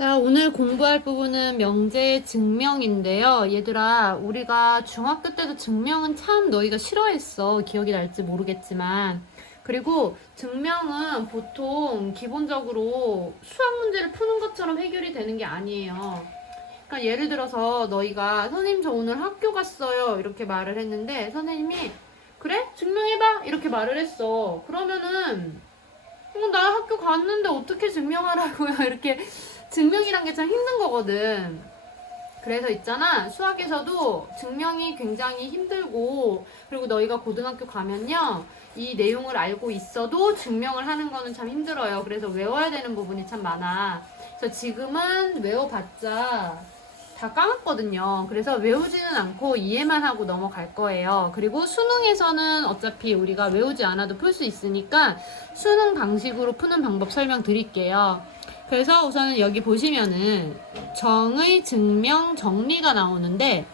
자, 오늘 공부할 부분은 명제 증명인데요. 얘들아, 우리가 중학교 때도 증명은 참 너희가 싫어했어. 기억이 날지 모르겠지만. 그리고 증명은 보통 기본적으로 수학 문제를 푸는 것처럼 해결이 되는 게 아니에요. 그러니까 예를 들어서 너희가 선생님 저 오늘 학교 갔어요. 이렇게 말을 했는데 선생님이 그래? 증명해봐. 이렇게 말을 했어. 그러면은 나 학교 갔는데 어떻게 증명하라고요? 이렇게 증명이란 게 참 힘든 거거든. 그래서 있잖아, 수학에서도 증명이 굉장히 힘들고, 그리고 너희가 고등학교 가면요, 이 내용을 알고 있어도 증명을 하는 거는 참 힘들어요. 그래서 외워야 되는 부분이 참 많아. 그래서 지금은 외워봤자 다 까먹거든요. 그래서 외우지는 않고 이해만 하고 넘어갈 거예요. 그리고 수능에서는 어차피 우리가 외우지 않아도 풀 수 있으니까 수능 방식으로 푸는 방법 설명드릴게요. 그래서 우선은 여기 보시면은 정의, 증명, 정리가 나오는데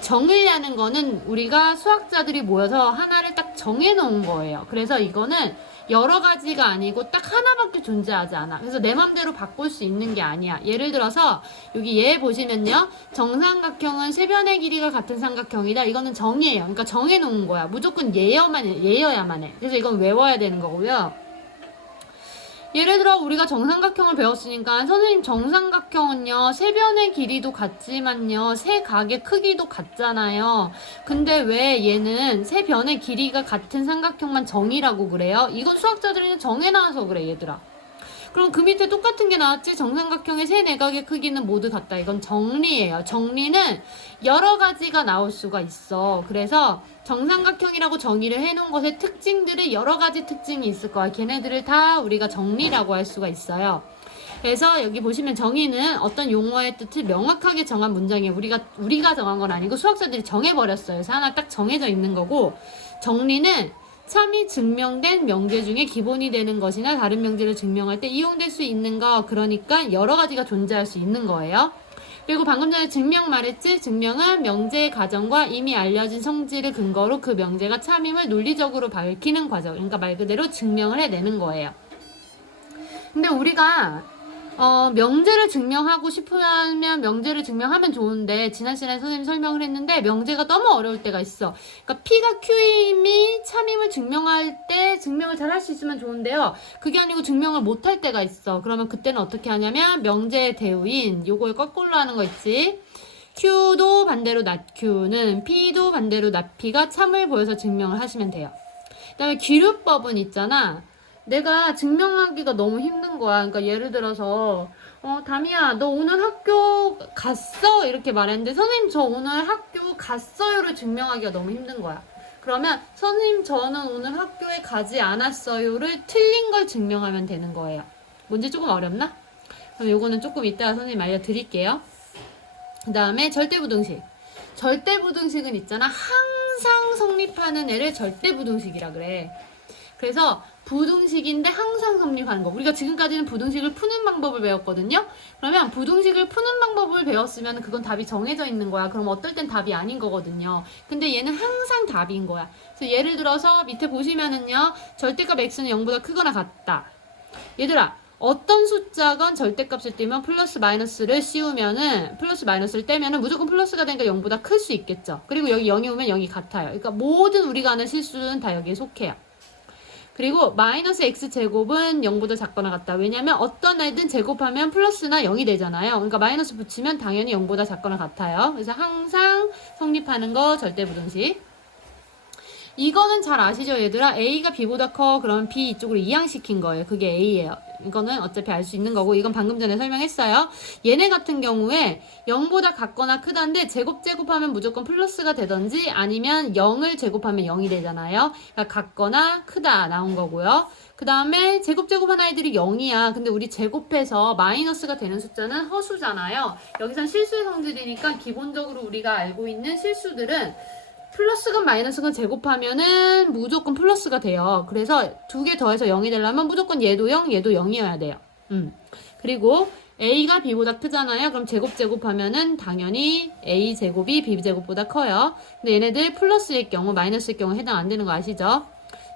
정의라는 거는 우리가 수학자들이 모여서 하나를 딱 정해놓은 거예요. 그래서 이거는 여러 가지가 아니고 딱 하나밖에 존재하지 않아. 그래서 내 맘대로 바꿀 수 있는 게 아니야. 예를 들어서 여기 얘 보시면요. 정삼각형은 세 변의 길이가 같은 삼각형이다. 이거는 정의예요. 그러니까 정해놓은 거야. 무조건 얘여야만 해. 그래서 이건 외워야 되는 거고요. 예를 들어 우리가 정삼각형을 배웠으니까 선생님 정삼각형은요 세 변의 길이도 같지만요 세 각의 크기도 같잖아요. 근데 왜 얘는 세 변의 길이가 같은 삼각형만 정의라고 그래요? 이건 수학자들이 정해놔서 그래 얘들아. 그럼 그 밑에 똑같은 게 나왔지? 정삼각형의 세 내각의 크기는 모두 같다. 이건 정리예요. 정리는 여러 가지가 나올 수가 있어. 그래서 정삼각형이라고 정의를 해놓은 것의 특징들이 여러 가지 특징이 있을 거야. 걔네들을 다 우리가 정리라고 할 수가 있어요. 그래서 여기 보시면 정의는 어떤 용어의 뜻을 명확하게 정한 문장이에요. 우리가 정한 건 아니고 수학자들이 정해버렸어요. 그래서 하나 딱 정해져 있는 거고, 정리는 참이 증명된 명제 중에 기본이 되는 것이나 다른 명제를 증명할 때 이용될 수 있는 거, 그러니까 여러 가지가 존재할 수 있는 거예요. 그리고 방금 전에 증명 말했지? 증명은 명제의 가정과 이미 알려진 성질을 근거로 그 명제가 참임을 논리적으로 밝히는 과정. 그러니까 말 그대로 증명을 해내는 거예요. 근데 우리가 명제를 증명하고 싶으면 명제를 증명하면 좋은데 지난 시간에 선생님 설명을 했는데 명제가 너무 어려울 때가 있어. 그러니까 P가 Q임이 참임을 증명할 때 증명을 잘 할 수 있으면 좋은데요. 그게 아니고 증명을 못 할 때가 있어. 그러면 그때는 어떻게 하냐면 명제의 대우인 요걸 거꾸로 하는 거 있지. Q도 반대로 not Q는 P도 반대로 not P가 참을 보여서 증명을 하시면 돼요. 그 다음에 기류법은 있잖아. 내가 증명하기가 너무 힘든 거야. 그러니까 예를 들어서 다미야 너 오늘 학교 갔어? 이렇게 말했는데 선생님 저 오늘 학교 갔어요를 증명하기가 너무 힘든 거야. 그러면 선생님 저는 오늘 학교에 가지 않았어요를 틀린 걸 증명하면 되는 거예요. 문제 조금 어렵나? 그럼 요거는 조금 이따가 선생님 알려드릴게요. 그 다음에 절대부등식. 절대부등식은 있잖아. 항상 성립하는 애를 절대부등식이라 그래. 그래서 부등식인데 항상 성립하는 거. 우리가 지금까지는 부등식을 푸는 방법을 배웠거든요. 그러면 부등식을 푸는 방법을 배웠으면 그건 답이 정해져 있는 거야. 그럼 어떨 땐 답이 아닌 거거든요. 근데 얘는 항상 답인 거야. 그래서 예를 들어서 밑에 보시면은요. 절대값 x는 0보다 크거나 같다. 얘들아, 어떤 숫자건 절대값을 떼면 플러스 마이너스를 씌우면은 플러스 마이너스를 떼면은 무조건 플러스가 되니까 0보다 클 수 있겠죠. 그리고 여기 0이 오면 0이 같아요. 그러니까 모든 우리가 아는 실수는 다 여기에 속해요. 그리고 마이너스 x제곱은 0보다 작거나 같다. 왜냐면 어떤 애든 제곱하면 플러스나 0이 되잖아요. 그러니까 마이너스 붙이면 당연히 0보다 작거나 같아요. 그래서 항상 성립하는 거 절대부등식. 이거는 잘 아시죠 얘들아? A가 B보다 커. 그러면 B 이쪽으로 이항시킨 거예요. 그게 A예요. 이거는 어차피 알 수 있는 거고 이건 방금 전에 설명했어요. 얘네 같은 경우에 0보다 같거나 크다인데 제곱하면 무조건 플러스가 되던지 아니면 0을 제곱하면 0이 되잖아요. 그러니까 같거나 크다 나온 거고요. 그 다음에 제곱한 아이들이 0이야. 근데 우리 제곱해서 마이너스가 되는 숫자는 허수잖아요. 여기선 실수의 성질이니까 기본적으로 우리가 알고 있는 실수들은 플러스건 마이너스건 제곱하면은 무조건 플러스가 돼요. 그래서 두 개 더해서 0이 되려면 무조건 얘도 0, 얘도 0이어야 돼요. 그리고 A가 B보다 크잖아요. 그럼 제곱하면은 당연히 A 제곱이 B 제곱보다 커요. 근데 얘네들 플러스일 경우, 마이너스일 경우 해당 안 되는 거 아시죠?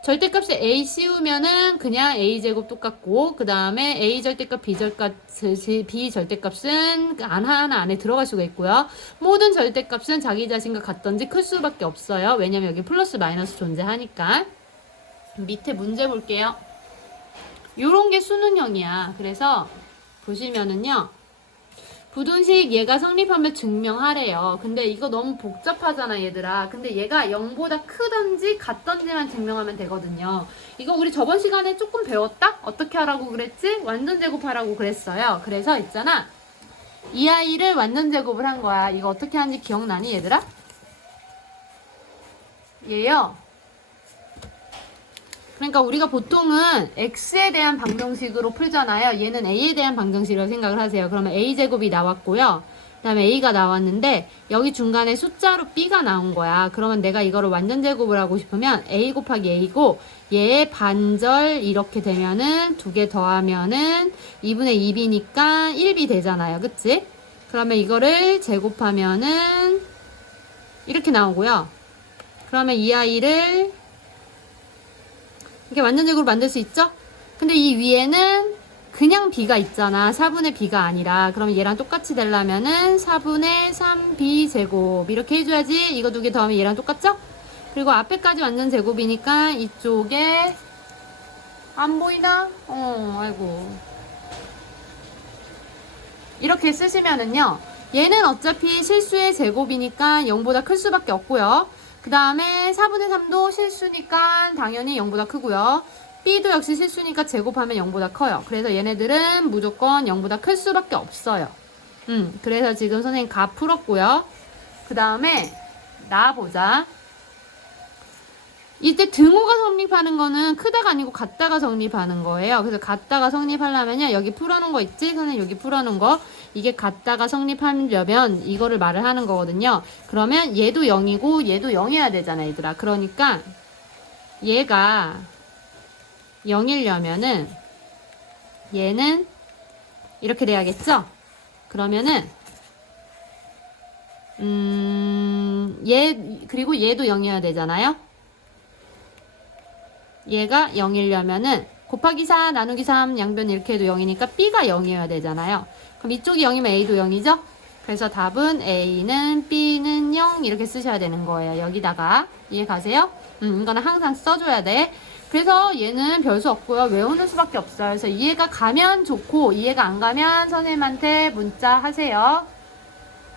절대값에 a 씌우면은 그냥 a제곱 똑같고, 그 다음에 a 절대값, b 절대값은 하나 안에 들어갈 수가 있고요. 모든 절대값은 자기 자신과 같던지 클 수밖에 없어요. 왜냐면 여기 플러스 마이너스 존재하니까. 밑에 문제 볼게요. 요런 게 수능형이야. 그래서 보시면은요, 부등식 얘가 성립하면 증명하래요. 근데 이거 너무 복잡하잖아, 얘들아. 근데 얘가 0보다 크던지 같던지만 증명하면 되거든요. 이거 우리 저번 시간에 조금 배웠다? 어떻게 하라고 그랬지? 완전 제곱하라고 그랬어요. 그래서 있잖아, 이 아이를 완전 제곱을 한 거야. 이거 어떻게 하는지 기억나니, 얘들아? 얘요. 그러니까 우리가 보통은 x에 대한 방정식으로 풀잖아요. 얘는 a에 대한 방정식으로 생각을 하세요. 그러면 a제곱이 나왔고요. 그 다음에 a가 나왔는데 여기 중간에 숫자로 b가 나온 거야. 그러면 내가 이거를 완전 제곱을 하고 싶으면 a 곱하기 a고, 얘의 반절 이렇게 되면은 두 개 더하면은 2분의 2b니까 1b 되잖아요. 그치? 그러면 이거를 제곱하면은 이렇게 나오고요. 그러면 이 아이를 이렇게 완전 제곱으로 만들 수 있죠? 근데 이 위에는 그냥 b가 있잖아. 4분의 b가 아니라. 그러면 얘랑 똑같이 되려면은 4분의 3b 제곱 이렇게 해줘야지. 이거 두 개 더하면 얘랑 똑같죠? 그리고 앞에까지 완전 제곱이니까 이쪽에 안 보이나? 아이고. 이렇게 쓰시면은요, 얘는 어차피 실수의 제곱이니까 0보다 클 수밖에 없고요. 그 다음에 4분의 3도 실수니까 당연히 0보다 크고요. b도 역시 실수니까 제곱하면 0보다 커요. 그래서 얘네들은 무조건 0보다 클 수밖에 없어요. 그래서 지금 선생님 가 풀었고요. 그 다음에 나 보자. 이때 등호가 성립하는 거는 크다가 아니고 같다가 성립하는 거예요. 그래서 같다가 성립하려면요, 여기 풀어놓은 거 있지? 선생님 여기 풀어놓은 거, 이게 같다가 성립하려면 이거를 말을 하는 거거든요. 그러면 얘도 0이고 얘도 0이어야 되잖아, 얘들아. 그러니까 얘가 0이려면은 얘는 이렇게 돼야겠죠? 그러면은 그리고 얘도 0이어야 되잖아요. 얘가 0이려면은 곱하기 4 나누기 3 양변 이렇게 해도 0이니까 b가 0이어야 되잖아요. 그럼 이쪽이 0이면 a도 0이죠? 그래서 답은 a는 b는 0 이렇게 쓰셔야 되는 거예요. 여기다가 이해 가세요? 이거는 항상 써줘야 돼. 그래서 얘는 별수 없고요. 외우는 수밖에 없어요. 그래서 이해가 가면 좋고 이해가 안 가면 선생님한테 문자 하세요.